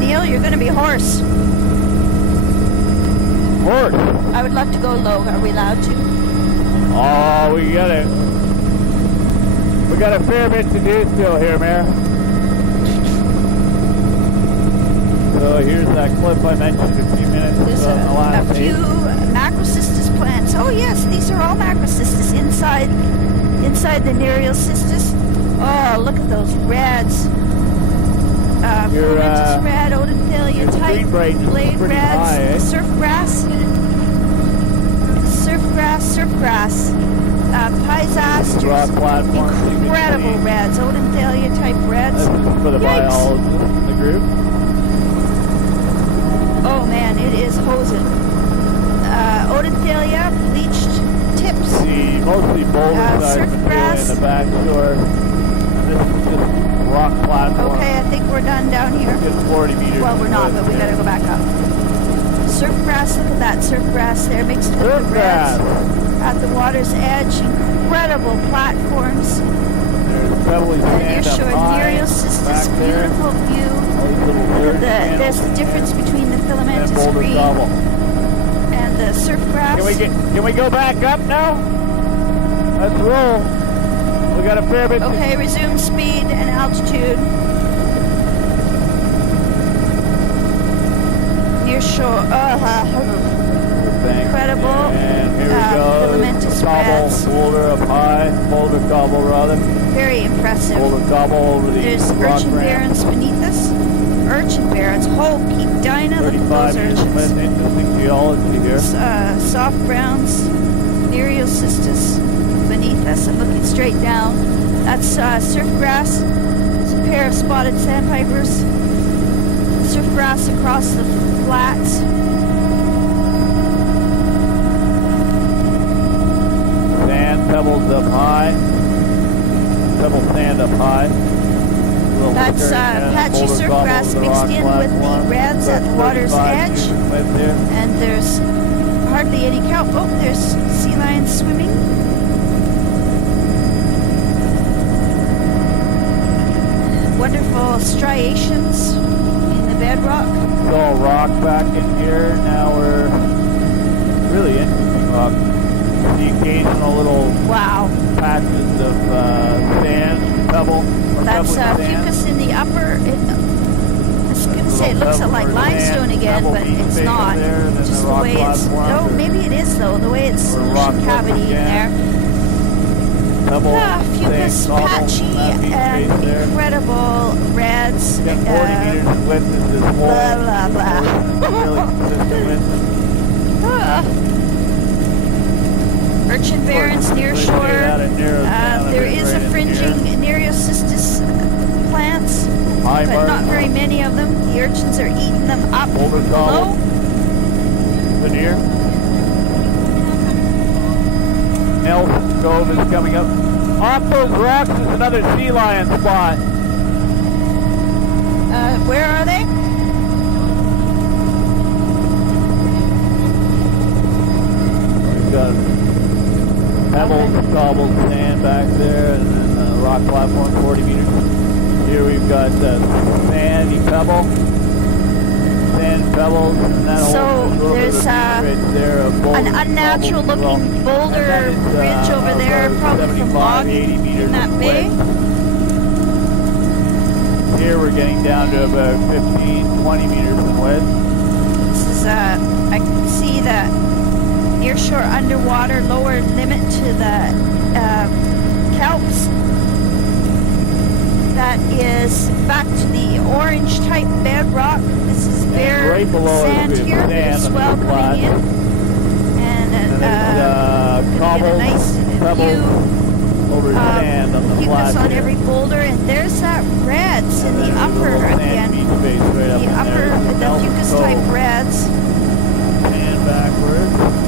Neil, you're going to be hoarse. Horse. I would love to go low. Are we allowed to? Oh, we got a fair bit to do still here, Mayor. So here's that clip I mentioned a few minutes There's on the last a few macrocystis plants. Oh yes, these are all macrocystis inside the nereocystis. Oh, look at those reds. Filamentous red, Odenthalia type, blade reds, high, surf grass, Pysasters, incredible reds, Odenthalia type reds. This is for the biologists in the group. Oh man, it is hosing. Odenthalia, bleached tips. See, mostly boulder surf grass. in the back shore. This is just rock platform. Okay, I think we're done down here. It's 40 meters. Well, we're not, but we gotta go back up. Surf grass, look at that surf grass there mixed with the reds. At the water's edge, incredible platforms. There's pebbly And sand you're up showing high, nereocystis, back there. beautiful view. All these little weird There's the difference between the and filamentous boulder green gobble. and the surf grass. Can we go back up now? Let's roll. We got a fair bit. Okay, resume speed and altitude. Near shore. Incredible. And here we go. Filamentous Gobble, reds. boulder up high. Boulder gobble rather. Very impressive. Boulder gobble over the There's rock urchin ramp. barrens beneath us. Urchin barrens. Whole peak Dinah. Look at 35 those years urchins. with interesting geology here. Soft browns. Nereocystis beneath us. I'm looking straight down. That's surf grass. It's a pair of spotted sandpipers. Surf grass across the flats. Sand pebbles up high. Pebble sand up high. That's patchy surf grass mixed in with the reds at the water's edge. And there's hardly any kelp. Oh, there's sea lions swimming. Wonderful striations in the bedrock. It's all rock back in here. Now we're really interesting rock. The occasional little patches of sand, pebble. That's fucus in the upper. I was going to say it looks like limestone again, but it's not. Just the way it's. Oh, maybe it is though. The way it's solution cavity in there. Fucus patchy and incredible reds. 40 meters in width is this whole. Blah blah blah. Really consistent width. Urchin barrens near shore. There is a fringing nereocystis plants, but not very many of them. The urchins are eating them up below. Veneer. Nelson Cove is coming up. Off those rocks is another sea lion spot. Where are they? We've got pebbles, cobbled sand back there, and then a rock platform 40 meters. Here we've got sandy pebble, sand pebbles, and that So whole there's an unnatural looking boulder ridge over there, probably from logging in that bay. Here we're getting down to about 15, 20 meters in width. This is I can see the nearshore underwater lower limit to the kelps. That is back to the orange type bedrock. This is bare right below sand here. There's swell coming in. And cobble, get a nice view over sand on the flat on here. every boulder. And there's that reds in the upper again. The fucus type reds. And backwards.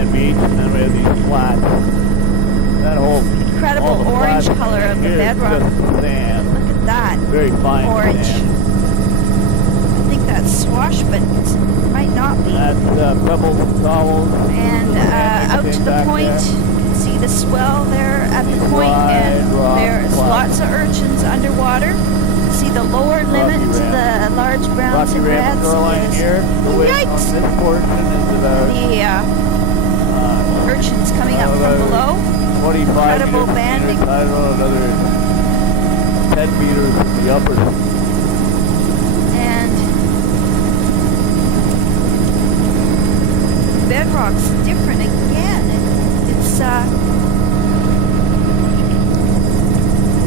sand beach, and then we have these flats. That whole Incredible all the orange flats color of the here is bedrock. just sand. Look at that. Very fine Orange. sand. I think that's swash, but it might not be. That's pebbles and cobbles. And out to the point, you can see the swell there at the point, and there's lots of urchins underwater. See the lower limit to the large browns Rocky and Rim reds shoreline is here. The width on yikes. this portion is about The urchins coming up from below. 25 Incredible meters. banding. I don't know, another 10 meters in the upper. And bedrock's different again. It's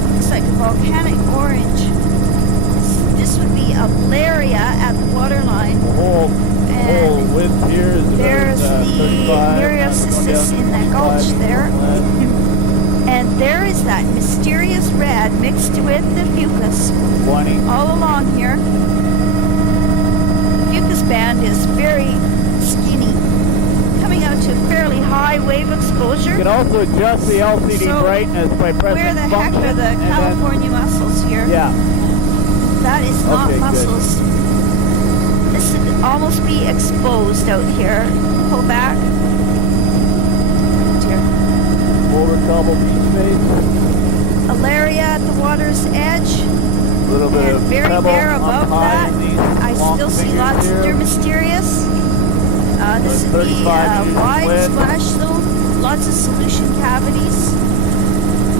looks like a volcanic orange. This would be a malaria at the waterline. The whole width here is about There's the 35. Myriocystis in the gulch there. And there is that mysterious red mixed with the fucus 20. all along here. The fucus band is very skinny, coming out to a fairly high wave exposure. You can also adjust the LCD So, brightness by pressing Where the heck function are the and then- California mussels here? Yeah. That is not Okay, good. mussels. This would almost be exposed out here. Pull back. Dear. Boulder cobble beach face. Alaria at the water's edge. A little bit And of very pebble bare up above high that, in these I long still see fingers lots here. of Dermisterius. This would be 35 meters wide width. splash zone, lots of solution cavities,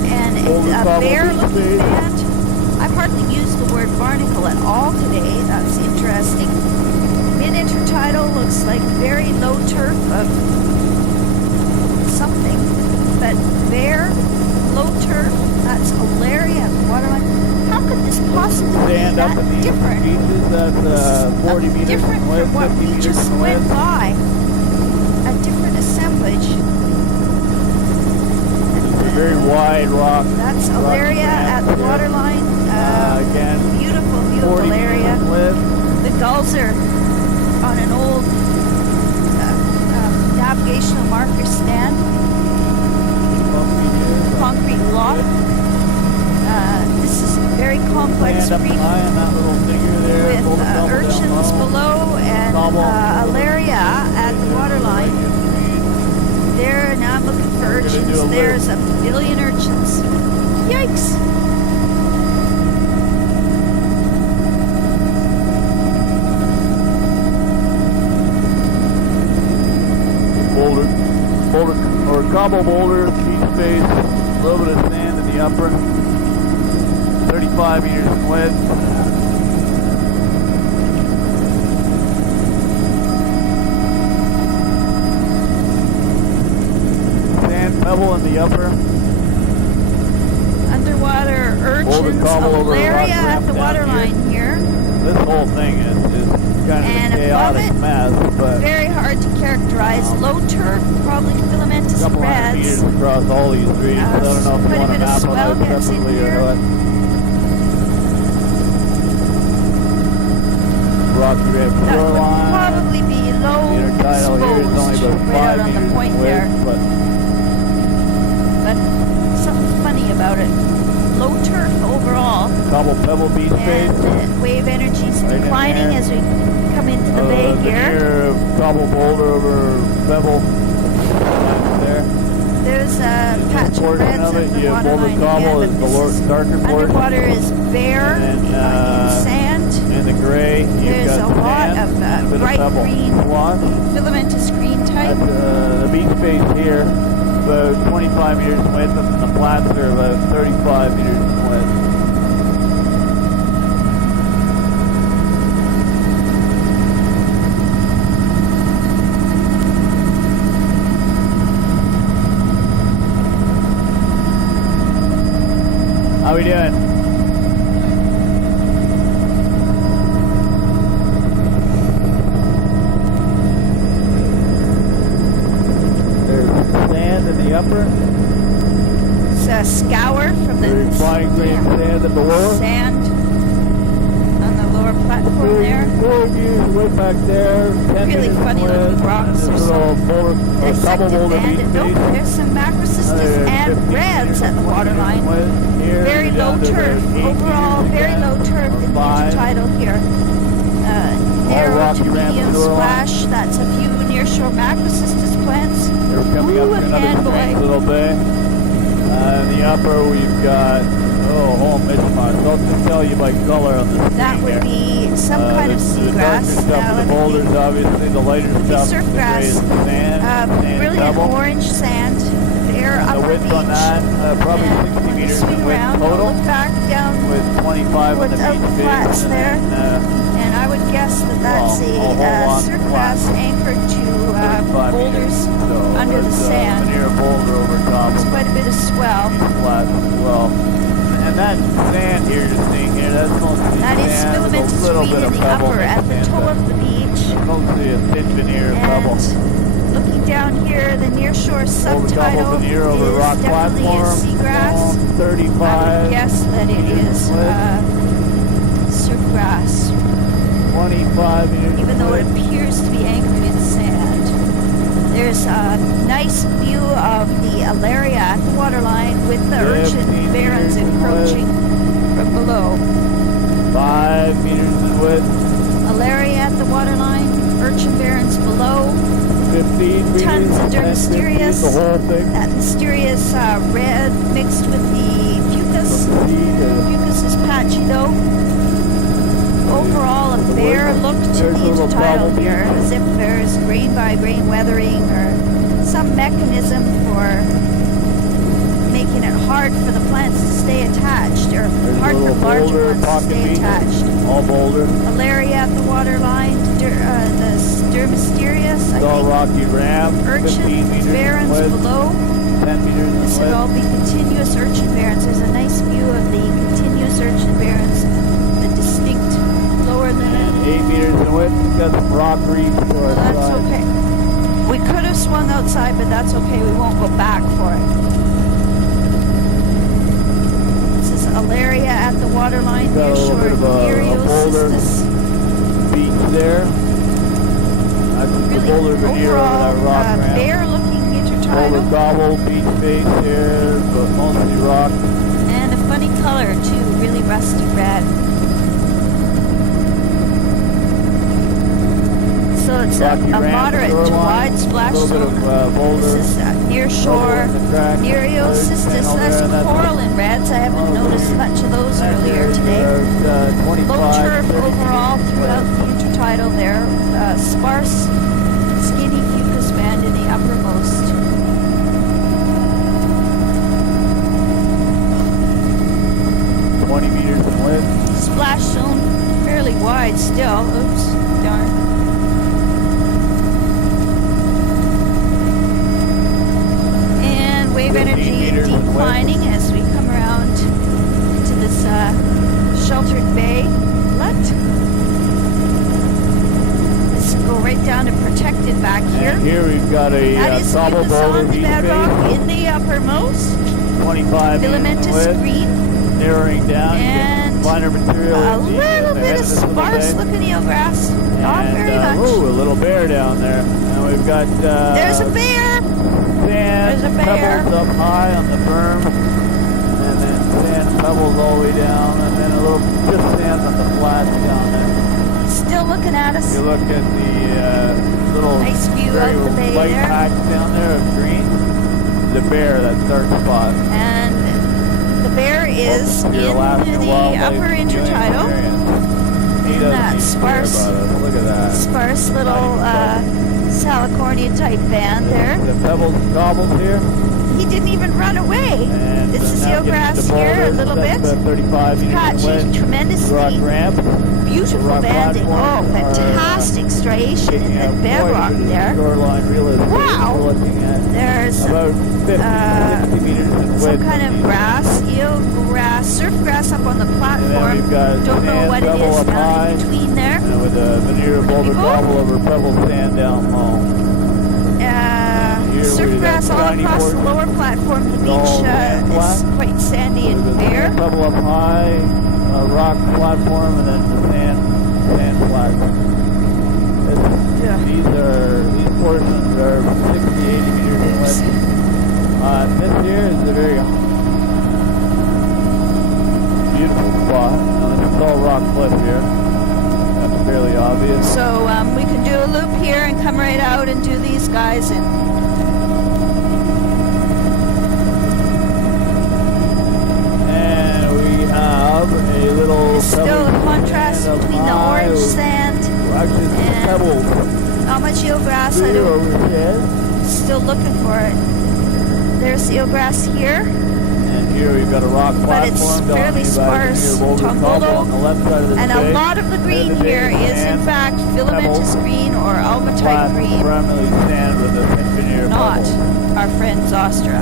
and Boulder a cobble bare-looking beach face. band. I've hardly used the word barnacle at all today. That's interesting. Mid-intertidal looks like very low turf of something, but bare, low turf, that's Alaria waterline. How could this possibly be Stand up that in these different? beaches that's 40 meters Different in width, from what 50 we meters just in went width. by. A different assemblage. Very wide rock. That's rocky Alaria at ramp the here. waterline. Again, Beautiful, 40 beautiful meters area. in width. The gulls are on an old navigational marker stand, concrete block. This is very complex Stand up reef high on that little figure there. with Boulder cobble down urchins low. below and Cobble. Alaria at the waterline. There, now I'm looking for We're gonna do urchins. a There's a billion urchins. Yikes! Boulder or cobble boulder, beach face, a little bit of sand in the upper, 35 meters in width. Sand pebble in the upper. Underwater Boulder urchins, cobble over a rock Alaria at ramp the down waterline here. This whole thing is kind of And a above chaotic it, mess, but Very hard to characterize. Low turf, probably filamentous a couple hundred reds. meters across all these reefs. I don't know if you quite a want to bit of map them swell out gets in separately here. or what. Rocky Rim That would shoreline. probably be low The intertidal here is only exposed about right out 5 on meters the point in there. width, but But something funny about it. Low turf overall, cobble pebble beach face. and wave energy's Right in declining there. as we come into the bay here. Near of cobble boulder over pebble. There. There's a patch of Portion reds of at it, the you have boulder waterline cobble again, is but the this is darker portion. underwater is bare And then, in sand. In the gray, you've There's got a lot sand, of a bit bright of pebble. green Swath. filamentous green type. At the beach face here, about 25 meters in width, and the flats are about 35 meters in width. How we doing? There's sand in the upper. It's a scour from the There's flying green sand in the lower. sand on the lower lower platform there. 4 meters width back there. 10 Really meters funny width, looking rocks. and this There's little some boulder, double dissected boulder beach banded. Nope, base. there's some macrocystis and 15 reds meters at the waterline. width. Here, Very down low to about turf. 8 Overall, meters very again. low turf in the 5. intertidal here. Narrow rocky to ramp medium shoreline. splash. That's a few nearshore macrocystis plants. Here we're coming up Ooh, to a another fanboy. strange little bay. In the upper we've got, a whole mishmash. I'll just tell you by color on the screen That would here. be some kind of The darker seagrass. stuff Now, are the let me boulders, think. obviously. The lighter stuff surf is the grass. greatest sand, sand Brilliant pebble. orange sand. Fair The upper width beach. on that, probably And 60 when you meters swing in width around, total, look back down, with 25 on the without beach the face. flats And there. then, and I would guess that that's Well, a whole lot surf flat. grass anchored to 35 boulders meters. So under the there's, sand. Near a boulder over top There's of quite a bit of swell. these flats as well. And that sand here you're seeing here, that's mostly That is sand with filamentous a little green bit in of the pebble upper at the mixed in, toe but of the beach. it's mostly a thin veneer of pebble. And looking down here, the nearshore Over double subtidal veneer over is rock definitely a platform. seagrass. I 35, would guess that it is surf grass, 25 meters. even though it width. appears to be anchored in sand. There's a nice view of the Alaria at the waterline with the 15 urchin barrens meters in encroaching from below. 5 meters in width. Alaria at the waterline, urchin barrens below. 15 meters. Tons of 10, 15, dermisterius. the whole thing. That mysterious red mixed with the fucus. From the sea to Fucus is patchy though. Overall, a the fair wood. look to There's the a little intertidal bubble. here, as if there's grain by grain weathering or some mechanism for making it hard for the plants to stay attached, or There's hard a for little larger boulder, ones to pocket stay beach. attached. all boulder. Alaria at the waterline, the dermisterius, I It's all think. rocky ramp. 15 Urchin meters in barrens width. below. 10 meters in This would width. all be continuous urchin barrens. There's a nice view of the continuous urchin barrens, the distinct lower And limit. 8 meters in width. We've got some rock reefs to our That's side. okay. We could have swung outside, but that's okay. We won't go back for it. This is Alaria at the waterline, Got a near little shore bit of a boulder. Myriocystis. Beach there. That's the Really boulder veneer over that overall rock ramp. bare-looking Boulder intertidal, gobble, beach face here, but mostly rock. and a funny color too, really rusty red. So it's a Rocky ramp, moderate to shoreline, wide splash a little bit zone. of boulder. This is near shore Bubble in the crack. Myriocystis. There's That's and that's- coral and reds. I haven't Oh, noticed weird. much of those That's earlier yours. today. There's, 25, Low turf 30 overall meters throughout width. the intertidal there. Sparse, skinny fucus band in the uppermost. 20 meters in width. Splash zone fairly wide still. Oops, darn. And wave 15 energy meters in width. declining as we come around into this sheltered bay. Let's go right down to protected back here. And here we've got a That is double fucus boulder on the beach bedrock face. in the uppermost. 25 meters in Filamentous width. green. Narrowing down. And getting finer material. A in the little head bit of this little sparse bay. looking eelgrass. Not And, very much. ooh, a little bear down there. And we've got There's a bear. sand, There's a bear. pebbles up high on the berm, and then sand pebbles all the way down, and then a little just sand on the flats down there. Still looking at us. You look at the little Nice view very of the bay light there. patch down there of green. The bear, that dark spot. And the bear is Welcome to in your Alaska the wildlife upper viewing intertidal. experience. He In doesn't that even care sparse- about us. Look at that. Sparse little Salicornia type band there. The pebbles gobbles here. He didn't even run away. And This is now getting eelgrass into here a boulders. little That's bit. 35 meters in Patchy, width. Rock tremendously ramp. beautiful rock banding. Oh, platform are, fantastic striation Taking in out the quite a bedrock bit of the there. shoreline real estate. Wow. We're looking at There's about 50 uh, 60 meters in width. some kind of grass, eel grass, surf grass up on the And then platform. we've got Don't know sand what it pebble is up down high. in between there. And with a veneer of boulder go. gobble over pebble sand down low. Here Surf we grass got all tiny across the portions. lower platform. The It's all beach sand is flat. quite sandy and With a bare. sand pebble up high, a rock platform, and then the sand sand flats. Yeah. These portions are 60, 80 meters in width. This here is a very beautiful spot. Now, this is all rock cliff here. That's fairly obvious. So we can do a loop here and come right out and do these guys. And we have a little there's still a contrast between the orange sand actually, and pebbles. not much eelgrass. I Clear don't. overhead. Still looking for it. There's eelgrass here, And here we've got a rock but it's platform down fairly here by the sparse. near Boulder Cobble on the left side of the And a bay. lot of the green There's a here big is in sand, fact filamentous pebbles, green or flat, almatite green, primarily sand with a thin veneer of not pebbles. our friend Zostra.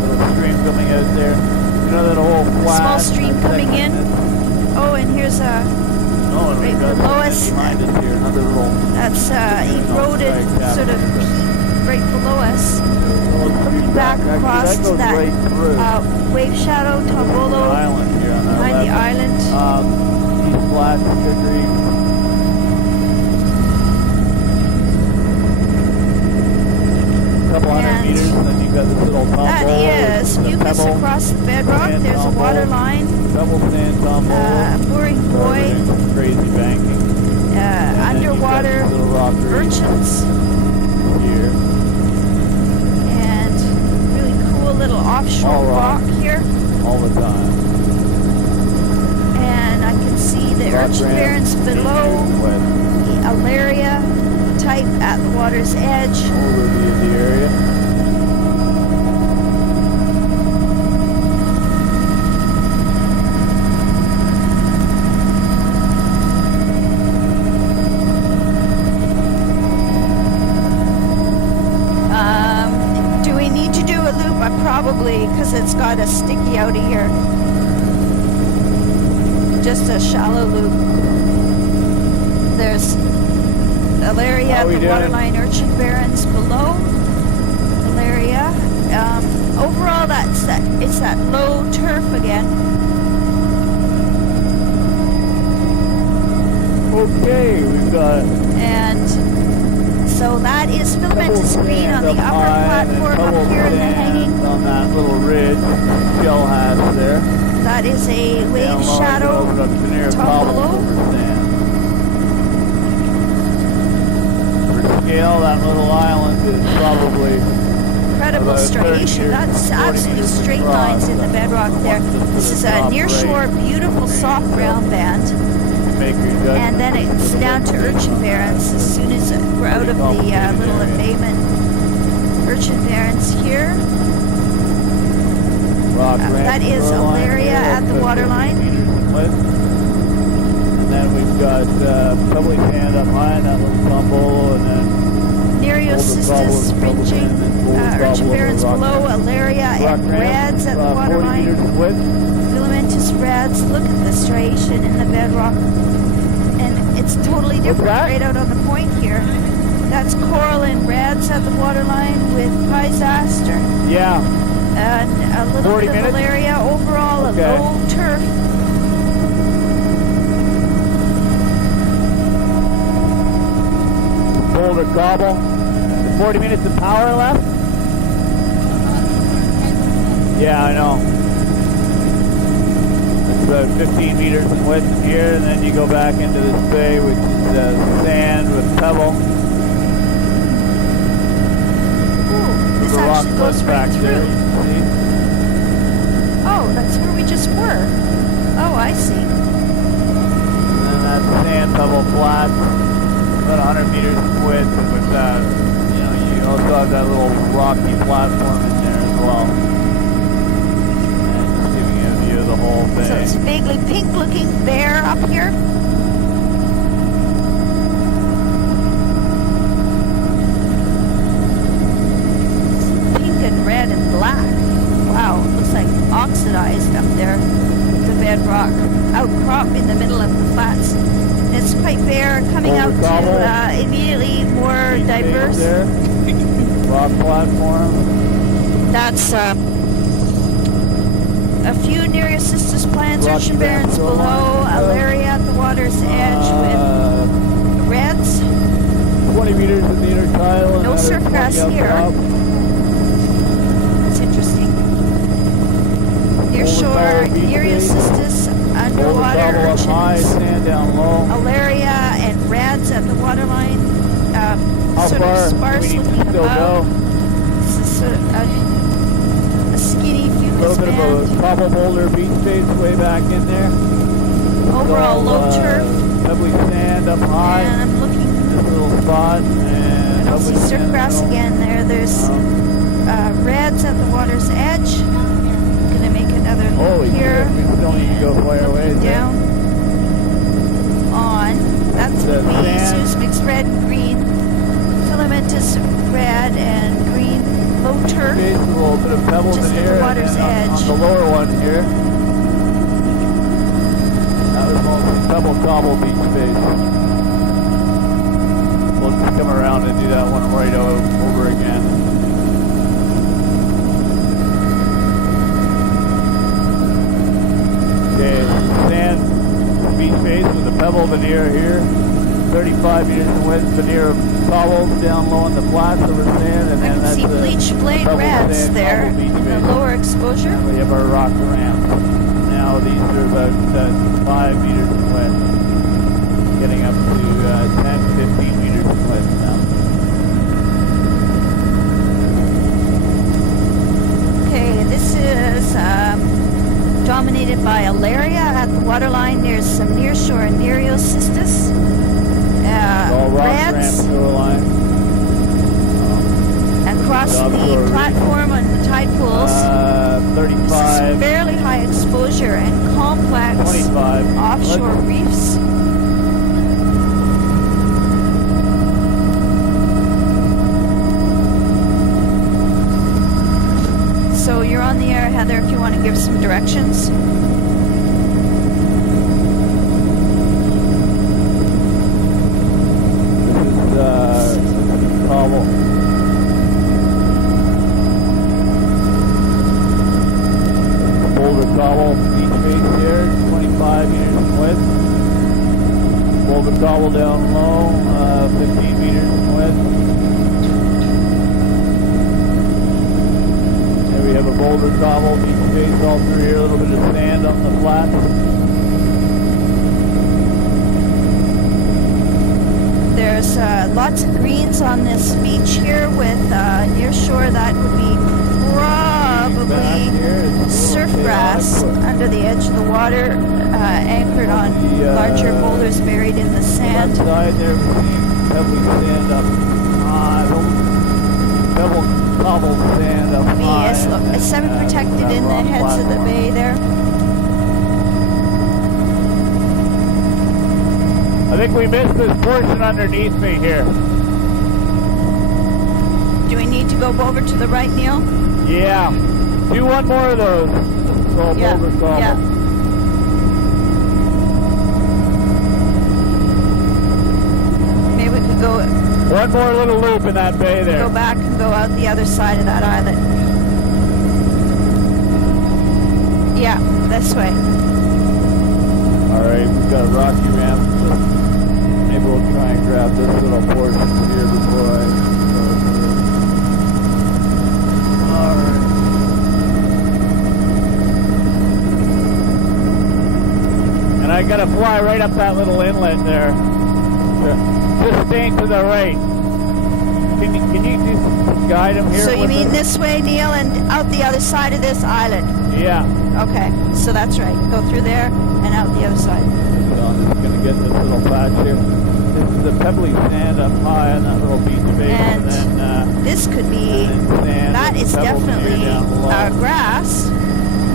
Little stream coming out there. You know that whole flat. Small stream that coming section in. Oh, and here's a, Oh, and right we've got below us. behind us here, another little. that's eroded sort of right below us. Looking back across that goes that right through. wave shadow, The Tombolo, island here on our behind the left. island. East flat, Kukri. Couple hundred And meters, and then you've got this little tumble. That is with the mucus pebble, across the bedrock. sand There's a tumble, water line, Pebble sand tumble. mooring Started buoy, doing some crazy banking. And then you've got underwater these little rock reefs urchins, here. and really cool little offshore All rock. rock here. All the time. And I can see the Rock urchin ramp, barrens 8 below, meters in width. the alaria type at the water's edge. Overview of the area. Do we need to do a loop? Probably, because it's got a sticky out of here. Just a shallow loop. There's alaria How at we the doing? waterline urchin barrens below. Alaria. Overall, it's that low turf again. Okay, we've got And so that is filamentous green on the upper platform up here in the hanging. on that little ridge, shell hatch there. That is a wave Down low, shadow. over to near top cobbles below. over sand. For scale, that little island is probably Incredible about 30 striation. meters, That's 40 absolutely meters straight across. lines in the bedrock there. This is a near shore, beautiful soft brown band. Make your judgment. And then it's down to urchin barrens as soon as we're out of the little embayment. Urchin barrens here. Rock ramp that is shoreline alaria here, at the about waterline. 50 meters in width. And then we've got pebbly sand up high in that little tumble, and then Nereocystis fringing, urchin barrens below, alaria and reds at the 40 waterline. meters in width. Filamentous reds. Look at the striation in the bedrock. And it's totally different that? right out on the point here. That's coral and reds at the waterline with piesaster. Yeah. And a little 40 bit of minutes? malaria. Overall, Okay. a low turf. Boulder Cobble. 40 minutes of power left? Yeah, I know. It's about 15 meters in width from here, and then you go back into this bay, which is sand with pebble. Ooh, this The rock actually goes cliff right back there, through. you can see. Oh, that's where we just were. Oh, I see. And then that's sand pebble flat, about 100 meters in width, and with that, you also have that little rocky platform in there as well. And just giving you a view of the whole So it's thing. vaguely pink-looking bear up here. Pink and red and black. Wow, it looks like oxidized up there. The bedrock outcrop in the middle of the flats. And it's quite bare, coming out Cobble. to immediately more Big diverse. base there. Rock platform. That's a few Nereocystis plants, Rocky urchin barrens Ramp below, shoreline. alaria at the water's edge with reds. 20 meters in the intertidal. And No another surf 20 grass up here. top. It's interesting. Near Over shore, Tower Beach Nereocystis, underwater Overtable up high, urchins, sand down low. Alaria, and rads at the waterline. How Sort far of do sparse we need to looking still above. go? This is sort of a skinny A fucus little bit of a band. Cobble Boulder beach face way back in there. Overall It's all, low turf. Pebbly sand up high. And I'm looking, This little spot. And I don't see pebbly surf sand grass middle. again there. There's reds at the water's edge. Gonna make another Holy loop here. shit, we still need to go quite a ways there. Down on. That's The the sand. Zeus mixed red and green. Filamentous red and green. Low turf. Okay, so a little bit of pebbles Just in at the here. water's and then edge. on the lower one here. That was mostly pebble cobble beach face. We'll just come around and do that one right over again. Okay, sand beach face with a pebble veneer here. 35 meters in width, veneer of cobbles down low on the flats over sand, and I then can that's see bleach blade pebble reds sand there cobble beach in the face. lower exposure. And we have our rock ramp. Now these are about 5 meters in width, getting up to 10, 15 meters in width now. Okay, this is dominated by Alaria at the waterline. There's some nearshore Nereocystis. All rock ramp Reds shoreline. across the offshore the reef. platform on the tide pools. This is 35, fairly high exposure and complex 25. offshore reefs. So you're on the air, Heather, if you want to give some directions. This is cobble. Boulder cobble beach face here, 25 meters in width. Boulder cobble down low, 15 meters in width. There we have a boulder cobble beach face all through here, a little bit of sand on the flats. There's lots of greens on this beach here with near shore. That would be Back probably here is a little surf chaotic, grass but under the edge of the water, anchored on the, larger boulders buried in the left sand. side there, we see pebbly sand up high, pebble cobble sand up Be high. and then, semi-protected that in the rock heads of the platform. bay there. I think we missed this portion underneath me here. Do we need to go over to the right, Neil? Yeah. Do one more of those. It's all Yeah, boulder cobble. yeah. Maybe we could go One more little loop in that bay there. back and go out the other side of that islet. Yeah, this way. Alright, we've got a rocky ramp. Maybe we'll try and grab this little portion here before I go through. Alright. And I gotta fly right up that little inlet there. Just staying to the right. Can you just guide him here? So you with mean us? this way, Neil, and out the other side of this islet? Yeah. Okay, so that's right. Go through there and out the other side. So I'm just gonna get this little patch here. This is the pebbly sand up high on that little beach face, And then this could be, and then sand that with is pebbles in here definitely down below. grass.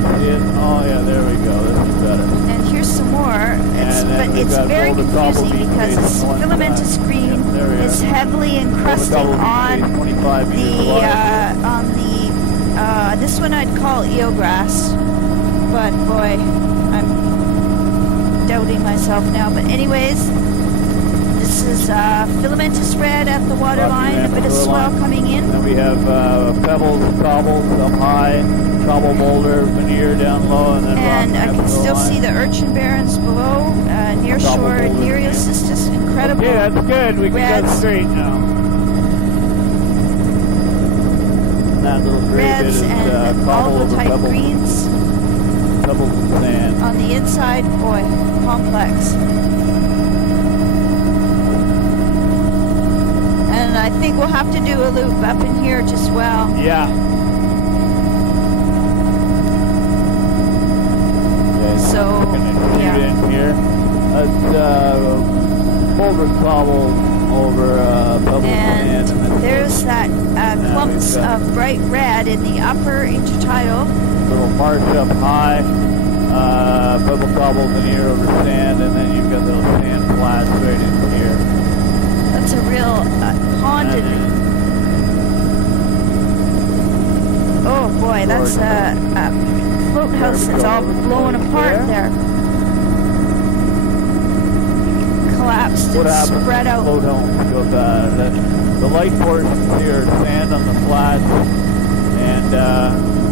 Oh yeah, there we go. This is better. And here's some more. And then But we've it's got very Boulder Cobble confusing beach because face this on one filamentous side. green Yep, there we is are. heavily Boulder encrusting Cobble beach on face, 25 meters the wide. this one I'd call eelgrass, but boy, I'm doubting myself now. But anyways, this This is filamentous red at the waterline, a bit of swell coming in. Then we have pebbles, cobbles up high, cobble boulder, veneer down low, and then And rock I can still see the urchin barrens below, near shore, Nereocystis, incredible. Yeah, that's good. We can go Reds. straight now. And that little gray bit Reds is and cobble over alpha-type pebbles, greens pebbles and sand. on the inside. Boy, complex. And I think we'll have to do a loop up in here just well. Yeah. Okay, So, we're gonna shoot yeah. in here. That's boulder cobble over pebbles and sand. And there's that clumps we've got- of bright red in the upper intertidal. Little marsh up high, pebble cobble veneer over sand, and then you've got little sand flats right in here. That's a real pond. And Oh boy, that's a float house that's all blown apart there. Collapsed what and happens spread when out. float homes go bad? The light portions here are sand on the flats, and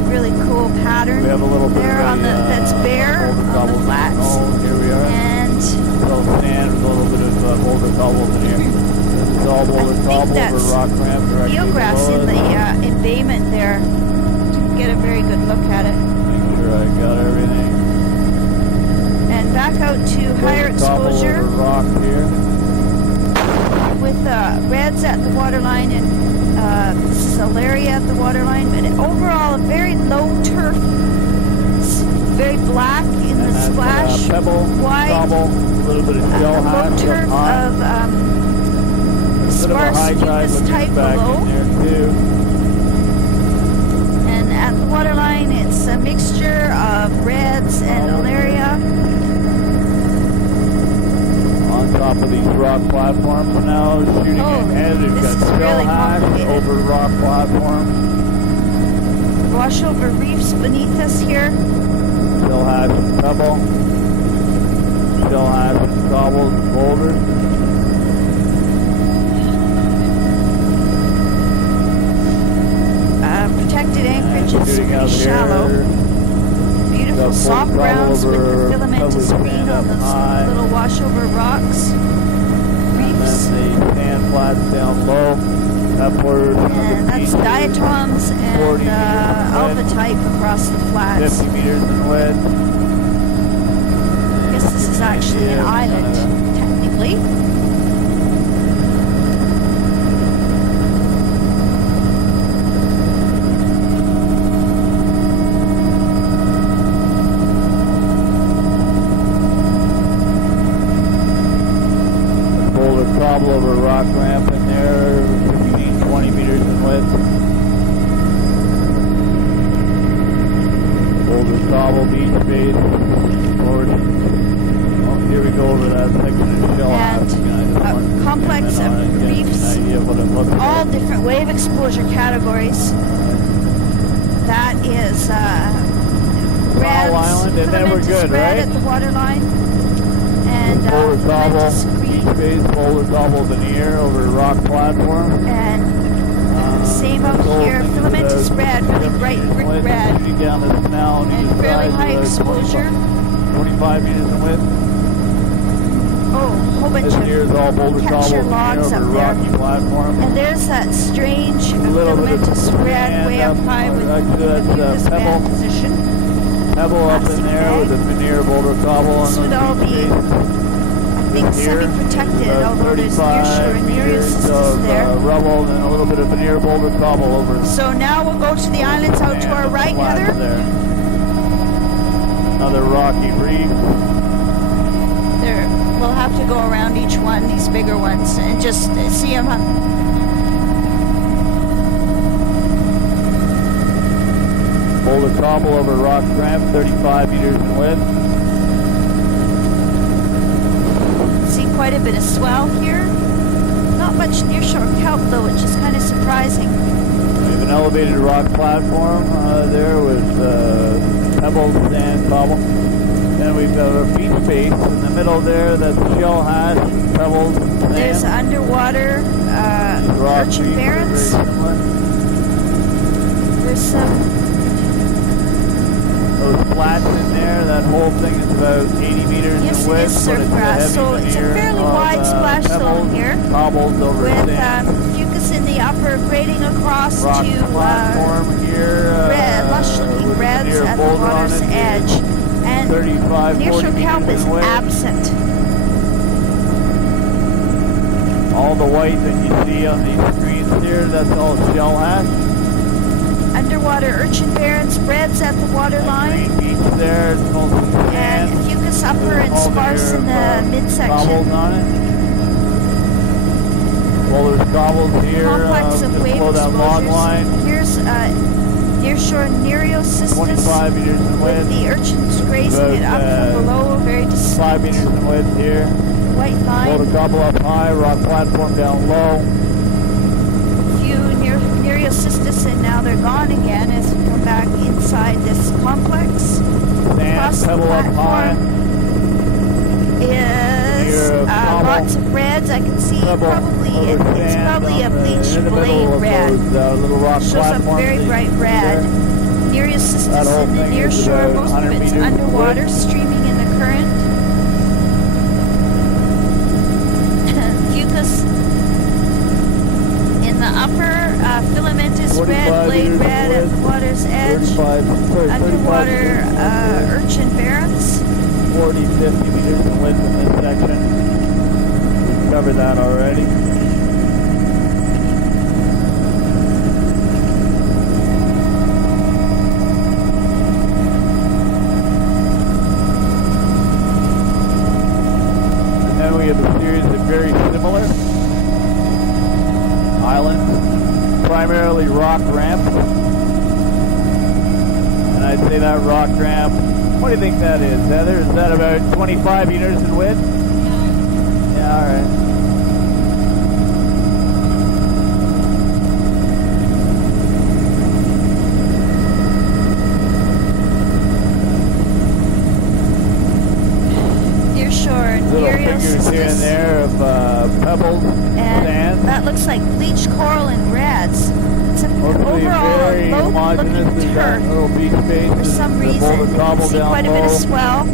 Really cool pattern we have a little bit there of on the that's bare boulder on the cobble. flats. Oh, here we are. And Little sand with a little bit of boulder cobble in here. This is all boulder think cobble that's over rock ramp directly eelgrass below in us. the embayment there. Didn't get a very good look at it. Make sure I got everything. And back out to higher Boulder cobble exposure over rock here. with reds at the waterline and Celeria at the waterline. But overall, a very low turf. It's very black in the And that's splash. pebble, wide, cobble, a little bit of shell low hash turf up high. of A bit of a sparse high tide humus looking type back below. in there too. And at the waterline, it's a mixture of reds and Alaria. On top of these rock platforms now, shooting ahead, we've this got is shell really hash complicated. over rock platform. Washover reefs beneath us here. Shell hash and pebble. Shell hash and cobbles and boulders. Protected anchorage, And it's shooting out pretty shallow. here. Beautiful Got soft boulder grounds with over the filamentous pebble green sand on up those high. little washover rocks. And Reefs. then the sand flats down low. Upward. And that's diatoms and 40 meters in alpha width. type across the flats. 50 meters in width. I guess this is actually an island, technically. Boulder cobble over a rock ramp in there, 15, 20 meters in width. Boulder cobble, beach base, forward. Oh, here we go over that section of shell hash again. I just wanted to complex zoom in on it, of get reefs. an idea of what it looks All like. different wave exposure categories. That is red, Island, and then we're filamentous good, red right? at the waterline, and Boulder filamentous cobble, beach green, base, boulder cobble veneer over a rock platform. and same out here, filamentous red, really bright brick red, Shooting down this canal on and either fairly side, high 25 exposure. 25 meters in width. Oh, a whole bunch This here is all boulder capture cobble veneer logs over a up there. rocky platform. And there's that strange A little bit of filamentous red sand way up up, high with actually that's, this band pebble. position. Pebble up in Plastic there bag. with a veneer boulder cobble on This the would all beach be, base. I think, This here semi-protected, is about although there's 35 nearshore meters Nereocystis of there. rubble and a little bit of veneer boulder cobble over the So now we'll go to the islands out to sand our and right, flats Heather. there. Another rocky reef. There, we'll have to go around each one, these bigger ones, and just see them. Boulder cobble over rock ramp, 35 meters in width. See quite a bit of swell here. Not much nearshore kelp though, which is kind of surprising. We have an elevated rock platform there with pebbles, sand, cobble. then we've got a beach base in the middle there. That's shell hash, pebbles, There's sand. underwater Rock urchin reefs are barrens. very similar. There's some. Those flats in there, that whole thing is about 80 meters Yes, in it width. is but surf it's grass, heavy so it's a veneer fairly of, wide splash zone pebbles, here, cobbles over with sand. fucus in the upper grading across Rock to platform here. red, lush-looking with a reds veneer at the boulder on water's it, edge, and 35, 40 nearshore kelp meters is in width. absent. All the white that you see on these screens here, that's all shell hash. Underwater urchin barrens, reds at the waterline, Green beach there, it's mostly and sand. fucus upper and All sparse in the cobbles midsection. on it. Well, there's cobbles here, Complex just of wave below that log line. exposures. Here's nearshore Nereocystis 25 meters in with width, the urchins grazing it up from below, very 5 distinct meters in width here. white Below the line. cobble up high, rock platform down low. Few Nereocystis, and now they're gone again as we come back inside this complex. Across Sand, the pebble up high. platform is Here, cobble, lots of reds. I can see pebble probably over it's sand probably a on the- bleached in the blade middle of red. those, little rock Shows up platforms very that you bright can see red. there. Nereocystis That whole in the thing near is shore, about most of 100 it's meters underwater, width. streaming in the current. Fucus in the upper, filamentous red, 45 blade meters red at width, the water's edge. 35 Underwater meters in width, urchin barrens. 40, 50 meters in width in this section. We've covered that already. And then we have a series of very similar islands, primarily rock ramps. And I'd say that rock ramp, what do you think that is, Heather? Is that about 25 meters in width? Yeah, all right. Near shore, Little figures here and Nereocystis. there of pebbles, And sand. that looks like bleached coral and reds. It's an Mostly overall very homogeneous. low-looking There's that turf. little beach space. For some the boulder reason, you cobble can see down quite a bit of low. swell.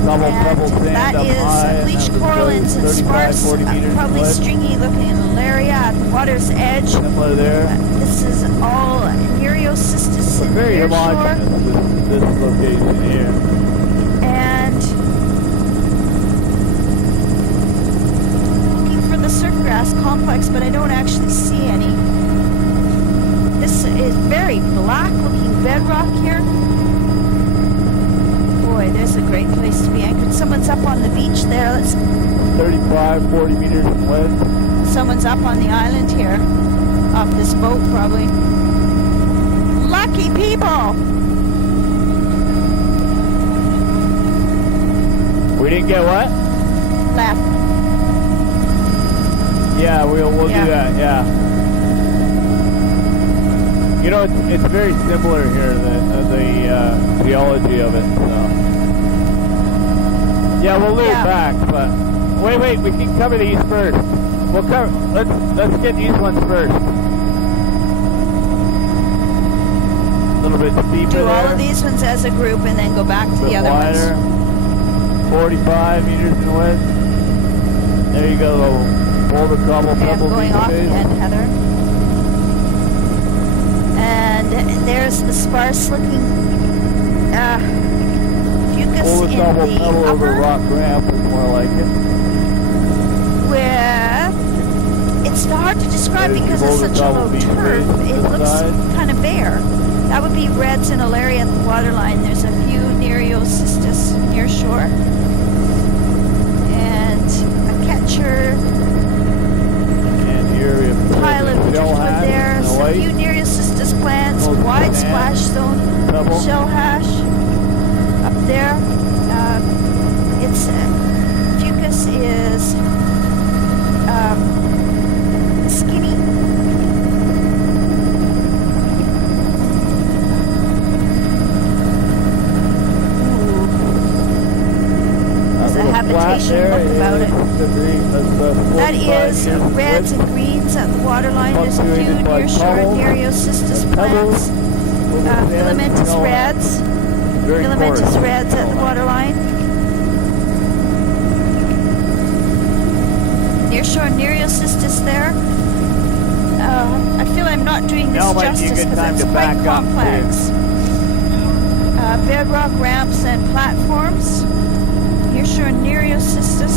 Cobble, pebble, And sand that up is high. and bleached that was corallines and 35, sparse, 40 meters in probably width. stringy looking malaria at the water's edge. Similar there. This is all Nereocystis But in the very near shore. homogeneous, this location here. And looking for the surfgrass complex, but I don't actually see any. This is very black looking bedrock here. Boy, there's a great place to be anchored. Someone's up on the beach there. Let's 35, 40 meters in width. Someone's up on the island here, off this boat probably. Lucky people! We didn't get what? Left. Yeah, we'll Yeah. do that, yeah. You know, it's very similar here, the geology of it, so. Yeah, we'll loop Yeah. back, but wait, we can cover these first. We'll cover, let's get these ones first. A little bit steeper Do all there. of these ones as a group and then go back to the Bit other wider. ones. 45 meters in width. There you go, boulder cobble Okay, I'm pebble going beach off base. again, Heather. And there's the sparse looking fucus Boulder in cobble the pebble over upper, rock ramp is more like it. where it's hard to describe There's because the it's boulder such a cobble low beach turf. base It this looks side. kind of bare. That would be reds and alaria at the waterline. There's a few Nereocystis near shore. And a catcher And here we have pile of shell driftwood hash there. and a Some white few Nereocystis plants, Little wide sand, splash zone, pebble. shell hash up there. Its fucus is skinny. Ooh. elevation there look about it. is the green. That 45 is meters reds width. and greens at the waterline. There's a few Punctuated by nearshore bubbles Nereocystis and pebbles. plants. Little sands, Filamentous all that. reds. Very Filamentous porous. reds at the waterline. Nearshore Nereocystis there. I feel I'm not doing this Now might be a justice good because time it's to quite back up, complex. Bedrock ramps and platforms. Nearshore Nereocystis.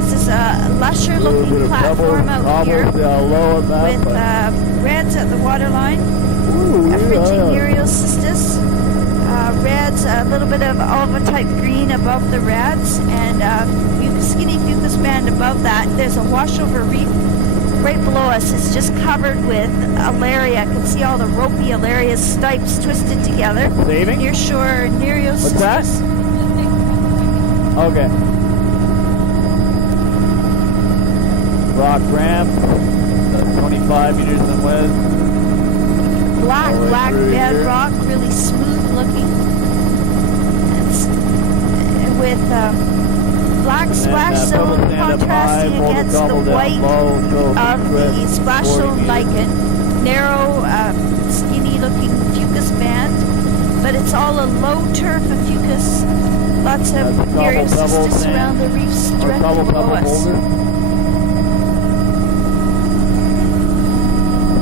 This is a lusher A little bit looking of platform pebbles, out here cobbles, low on that, with but reds at the waterline. ooh, Fringing Nereocystis. Reds, a little bit of olive type green above the reds, and skinny fucus band above that. There's a washover reef right below us. It's just covered with alaria. I can see all the ropey alaria stipes twisted together. Saving? Nearshore Nereocystis. What's that? Okay. Rock ramp, 25 meters in width. Black All the way through here. bedrock, really smooth looking. It's with black splash zone contrasting against the white of the splash zone lichen. Narrow, skinny looking fucus band, but it's all a low turf of fucus. Lots of Nereocystis around the reefs directly below us.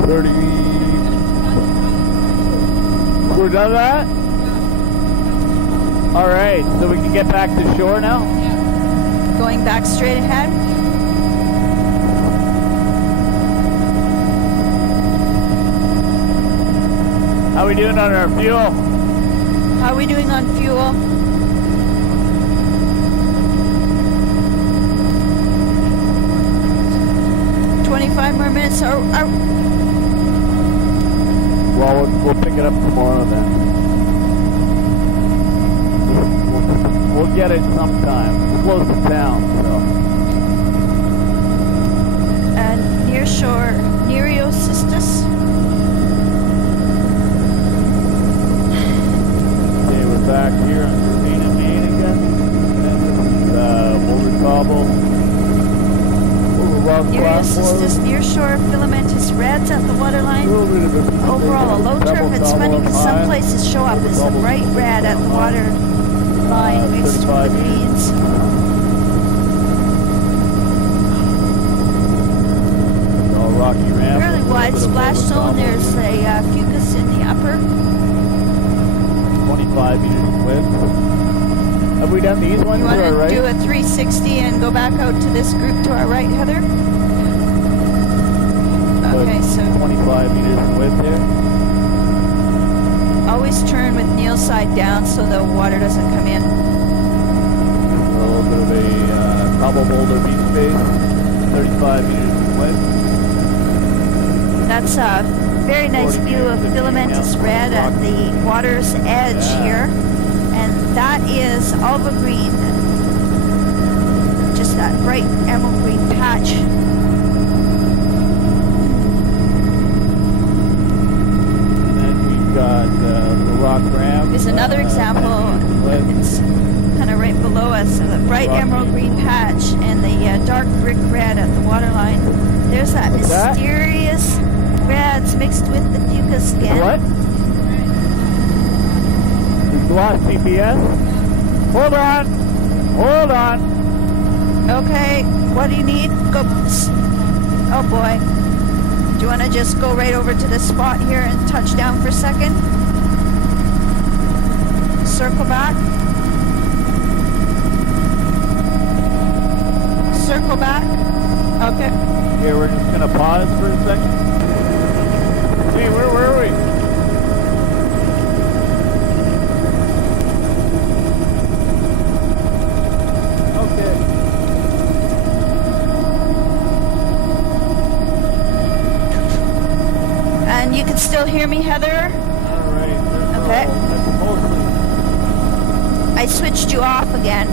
30. We're done that? Alright, so we can get back to shore now? Going back straight ahead. How are we doing on our fuel? How are we doing on fuel? More minutes. Well, we'll pick it up tomorrow then. We'll get it sometime. We're close to town, so. And nearshore Nereocystis. Okay, we're back here on Urbana, Maine again. And this is Boulder Cobble. Nereocystis nearshore filamentous reds at the waterline. Overall, a low turf. It's funny because some places show up as a bright red at the water line mixed with the greens. All rocky ramp. Fairly wide splash zone. There's a fucus in the upper. 25 meters in width. Have we done these ones to our right? You want to do a 360 and go back out to this group to our right, Heather? Okay, so 25 meters in width there. Always turn with Neil side down so the water doesn't come in. A little bit of a cobble boulder beach space, 35 meters in width. That's a very nice view of filamentous red at the water's edge here. And that is olive green, just that bright emerald green patch. And then we've got the rock ramp. There's another example. It's kind of right below us, the bright emerald green patch and the dark brick red at the waterline. There's that mysterious reds mixed with the fucus skin. What? Lost GPS. Hold on. Okay, what do you need? Go. Oh boy. Do you want to just go right over to this spot here and touch down for a second? Circle back. Circle back. Okay. Here, we're just going to pause for a second. Hey, where were we? You can still hear me, Heather? All right. Okay. I switched you off again.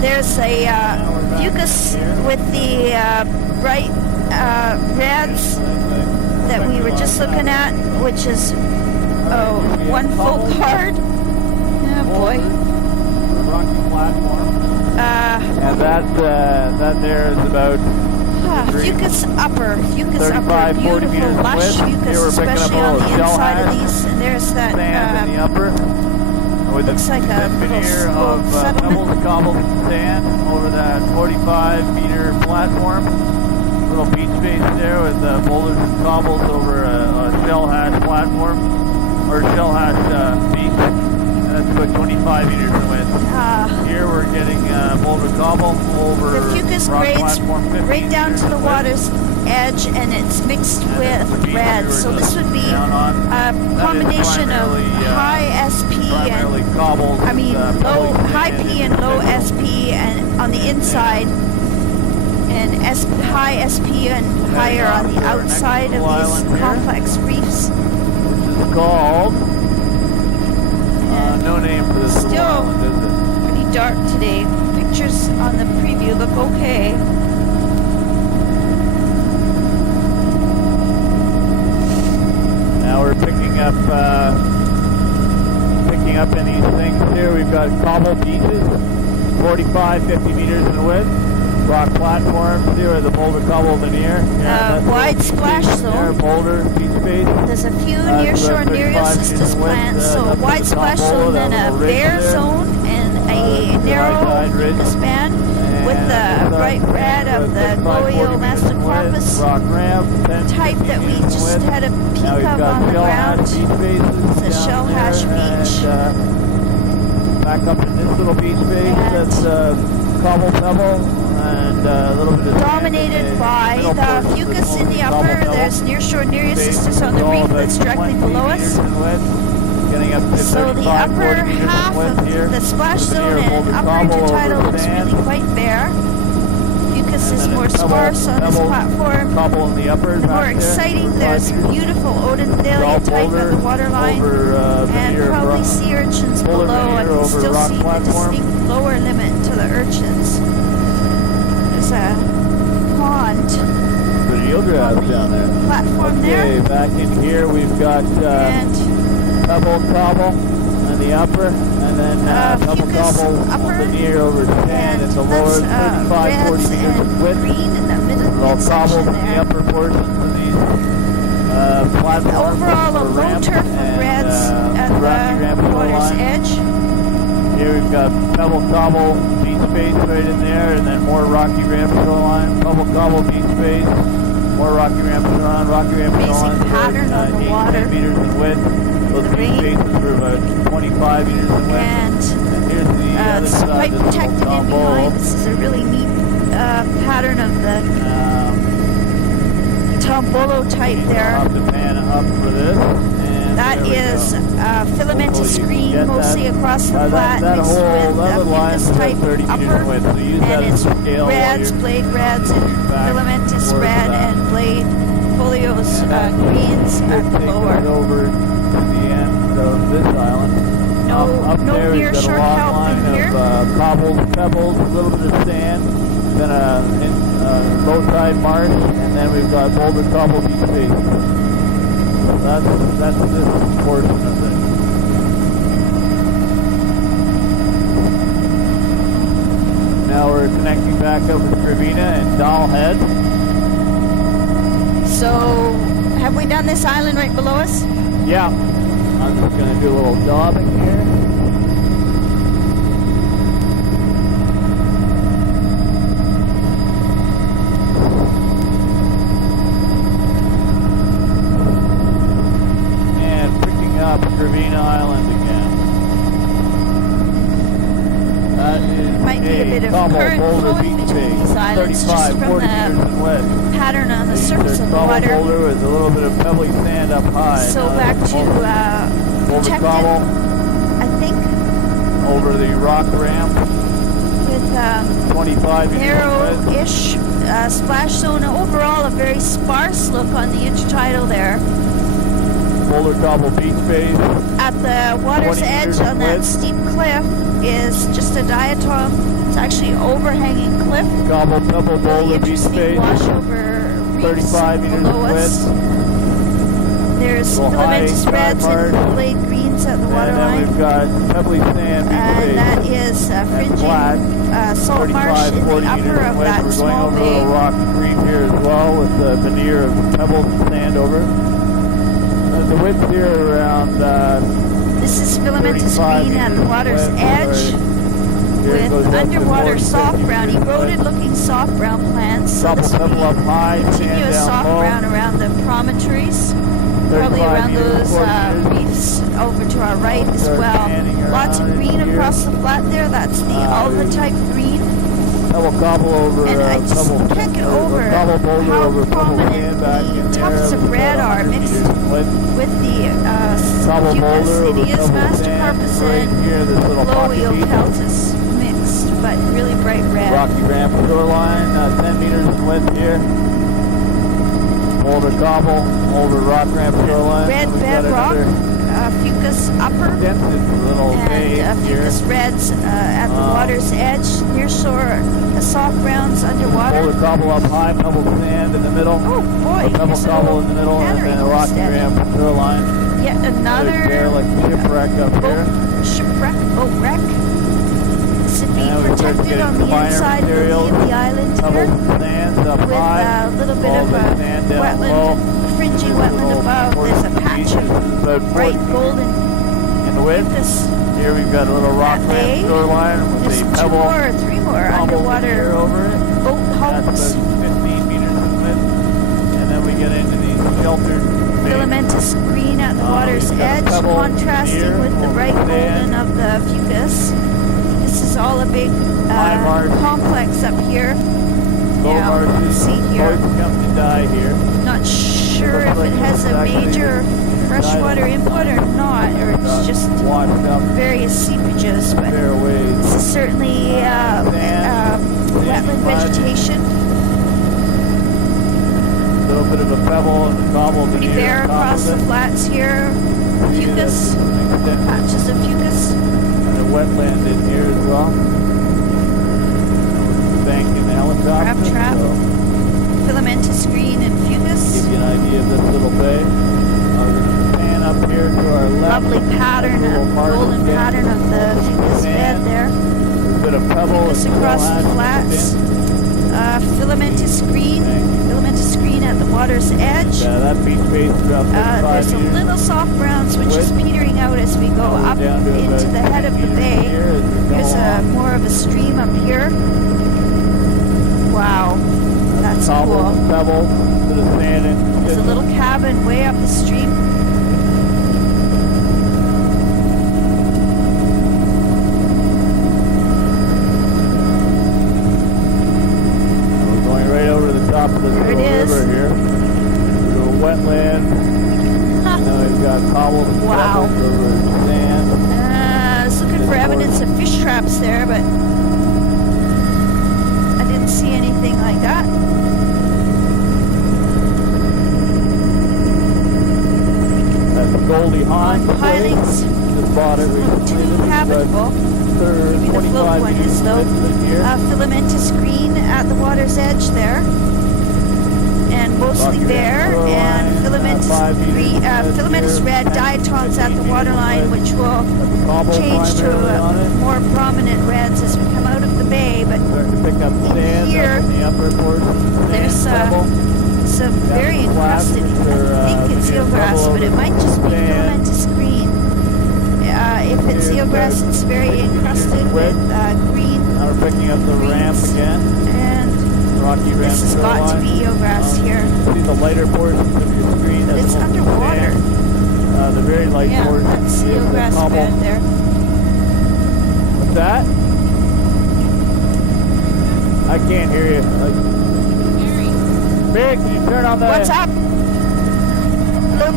There's a fucus with the bright reds that we were just looking at, which is Oh, one full card? Oh boy. The rocky platform. And that there is about Fucus upper, 35, 40 beautiful meters lush width. fucus, Here we're picking up especially a on little the shell inside of hash, these. And there's that sand in the upper. With looks the like a little veneer of old settlement. pebbles, cobbled sand over that 45-meter platform. Little beach space there with boulders and cobbles over a shell hash platform, or shell hash beach. And that's about 25 meters in width. Here we're getting boulder cobble over The fucus rock grades platform 15 right down meters to the in width. water's edge, and it's mixed And that's the with beach red. we were So this would be down on. a That is combination of primarily, high SP primarily and cobbled. low high P and low SP, and on the inside, and high SP and higher on the outside of these complex reefs. Which is called no name for this little Still island, is it? pretty dark today. Pictures on the preview look okay. Now we're picking up in these things here. We've got cobble beaches, 45, 50 meters in width. Rock platforms here with the boulder cobble veneer. Wide splash zone. Boulder beach space. There's a few nearshore Nereocystis plants, so a wide splash zone, then a bare zone, and a narrow fucus band with the bright red of the Gloeomastocarpus type that we just had a peek of on the ground. It's a shell hash beach. Back up in this little beach space that's cobble pebble. And a little bit of dominated by the fucus in the upper. There's nearshore Nereocystis on the reef that's directly below us. So the upper half of the splash zone and upper intertidal looks really quite bare. Fucus is more sparse on this platform. The more exciting, there's beautiful Odenthalia type on the waterline, and probably sea urchins below. I can still see the distinct lower limit to the urchins. There's a pond. Pretty eelgrass down there. Platform Okay, there. back in here we've got And pebble cobble on the upper, and then pebble fucus cobble upper, veneer over sand in the lower, 35, 40 reds meters and of width. green in the middle All cobbled section in the there. upper portions of these platforms. Overall, a or low ramp, turf of and, reds at rocky ramp the water's shoreline. edge. Here we've got pebble cobble beach space right in there, and then more rocky ramp shoreline, pebble cobble beach space, more rocky ramp shoreline, rocky ramp Amazing shoreline. pattern on the 8, water. 10 meters in width. Those The beach rain. spaces are about 25 meters in width. And Here's the other it's side, quite this little protected in tombolo. behind. This is a really neat pattern of the tombolo type I'll there. have to pan up for this. And That there we is go. filamentous Hopefully you can green, get mostly that. across the flat, that mixed whole with other line fucus is type 30 meters in upper, width, so use that and as it's a scale while reds, you're blade reds, and back filamentous towards red that. and blade folios greens at the Take us lower. over to the end of this island. No, Up no there we've got a nearshore long kelp line in here. of cobbles, pebbles, a little bit of sand, then a low tide marsh, and then we've got boulder cobble beach space. So that's this portion of it. Now we're connecting back up with Trevina and Doll Head. So, have we done this island right below us? Yeah. I'm just going to do a little daubing here. And picking up Trevina Island again. That is Might be a bit of cobble current boulder flowing beach between space, these islands, 35, just from 40 the meters in width. pattern on the These surface are of the cobble water. boulder with a little bit of pebbly sand up high. So Now back that's to boulder protected, cobble I think, over the rock ramp, with 25 meters in width. narrow-ish splash zone. Overall, a very sparse look on the intertidal there. Boulder cobble beach space. At the water's 20 edge meters on that width. steep cliff is just a diatom. It's actually overhanging cliff. Cobble pebble Really boulder beach interesting space. wash over reefs 35 meters below in us. width. There's Little filamentous high reds tide and blade greens at the And then waterline. we've got pebbly sand beach And base. that is fringing salt marsh in the 40 upper meters of in width. that We're going small over a bay. little rock creek here as well with the veneer of pebbles and sand over it. The width here around This is filamentous 35 green at the meters water's width, edge Here it goes with up to underwater 40, soft 50 brown, meters eroded width. looking soft brown plants. So Double this will pebble up be high, sand continuous down soft low. brown around the promontories. Probably 35 around meters, those 40 meters. reefs over to our right as Start well. panning Lots of around green here. across the flat there. That's the alga type green. Pebble cobble over And I just pebble, can't get or over pebble boulder how over pebble prominent sandback the in tufts there. of red are mixed with the Pebble boulder Fucus over idias, pebble sand. mastercarpus, Right and here, this little pocket beach. Gloeopeltis mixed, but really bright red. Rocky Ramp shoreline, 10 meters in width here. Boulder cobble over rock ramp shoreline. Red We've got bedrock, another Fucus upper, extensive little bay and here. Fucus reds at the water's edge. Near shore, soft browns underwater. Boulder cobble up high, pebble sand in the middle. Oh boy, A pebble here's a cobble little in the middle, and battery then a rocky instead. ramp shoreline. Yet There, another like shipwreck up here. boat wreck. This would be And we start protected getting on the finer inside of materials. the island Pebble here sands up with high. a little bit all of the a sand down low. wetland, fringy wetland above. There's a patch of About bright 4 golden in the width. this Here we've got a little rock that bay. ramp shoreline with There's a 2 pebble more or 3 more cobble veneer underwater over it. boat That's hulks. about 15 meters in width. And then we get into these sheltered bays. Filamentous green at the water's we've got a edge, pebble contrasting veneer with the over bright sand. golden of the fucus. This is all a big High marsh. complex up here. Gold Yeah, marshes. see here. Boats come to die here. Not sure Looks if like it has a it's actually major freshwater input or not, or it's just washed up various seepages, but fair ways. this is certainly wetland vegetation. A little bit of a pebble and a cobble Pretty veneer bare on top across of the it. flats here. See, Fucus, that's an extensive patches of fucus. and a wetland in here as well. Bank in the helicopter. Crab trap. So Filamentous green and fucus. give you an idea of this little bay. We're going to pan up here to our left. Lovely pattern, Little a margin golden bed. pattern of the fucus bed there. There's a bit of pebble. Fucus and across still the has flats. Filamentous green. Filamentous green at the water's edge. That beach base is about 35 There's some meters. little soft browns which is width. petering out as we go We're up down to into about the head of the 10 meters bay. here as we go There's along. more of a stream up here. Wow, that's Cobble, cool. pebble, bit of sand and There's a little cabin way up the stream. We're going right over the top of this There it little is. river here. Little wetland. Now we've got cobbled and Wow. pebbles over sand. I was looking for evidence of fish traps there, but I didn't see anything like that. That's Goldie On Hawn. pilings, Just bought it recently. This too is about habitable. third, Maybe the float 25 one meters is though. width here. Filamentous green at the water's edge there, and mostly Rocky Ramp bare, shoreline, and filamentous 5 meters green, width filamentous here, red 10, diatoms at the 15 waterline, meters which will Cobble change to primarily on it. more prominent reds as we come out of the bay. But Starting to pick up sand here, up in the upper portion. there's Sand pebble. some very the flats, encrusted, they're, I think it's veneer eelgrass, pebble but it over might just be sand. filamentous green. If it's Here's eelgrass, it's very 50 meters encrusted width. with green, Now we're picking up the ramp Greens. again. and Rocky Ramp this has got to shoreline. be eelgrass here. See the lighter portions of your screen. But that's it's mostly underwater. sand. The very light Yeah, portion that's is the eelgrass cobble. bed there. What's that? I can't hear you. Big, can you turn on the... What's up? Loop.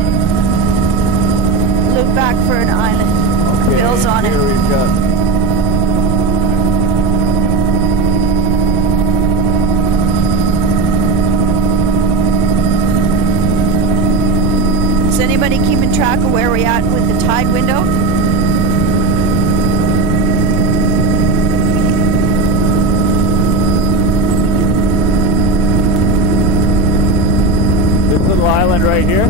Loop back for an island. Okay, Bill's on here it. we've got... Is anybody keeping track of where we're at with the tide window? This little island right here.